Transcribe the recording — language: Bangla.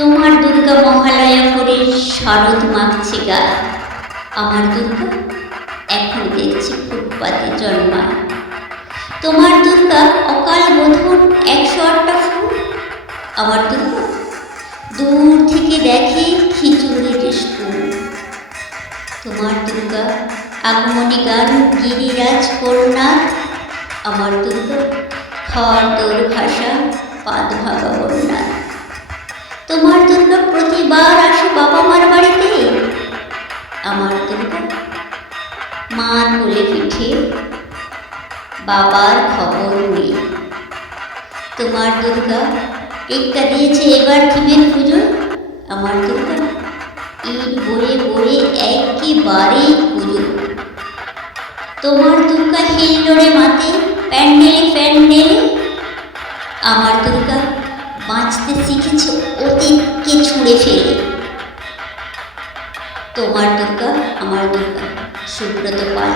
তোমার দুর্গা মহালয়া করে শারদ মাখছে গা। আমার দুর্গা এখন দেখছি ফুটপাতে জন্মায়। তোমার দুর্গা অকাল বোধন 108টা ফুল। আমার দুর্গা দূর থেকে দেখে খিচুড়ির স্কুল। তোমার দুর্গা আগমনী গান গিরিরাজ কন্যা। আমার দুর্গা খড় দোর ভাষা পাত ভাঙা বন্যা। তোমার দুর্গা প্রতিবার আসে বাবা মার বাড়িতে। আমার দুর্গা মা কোলে পিঠে বাবার খবর নেই। তোমার দুর্গা টেক্কা দিয়েছে এবার থিমের পুজো। আমার দুর্গা ইট বয়ে বয়ে একেবারেই পুজো। তোমার দুর্গা হিল্লোড়ে মাতে প্যান্ডেলে প্যান্ডেলে। আমার দুর্গা বাঁচতে শিখেছ অতীতকে ছুঁড়ে ফেলে। তোমার দুর্গা আমার দুর্গা সুব্রত পাল।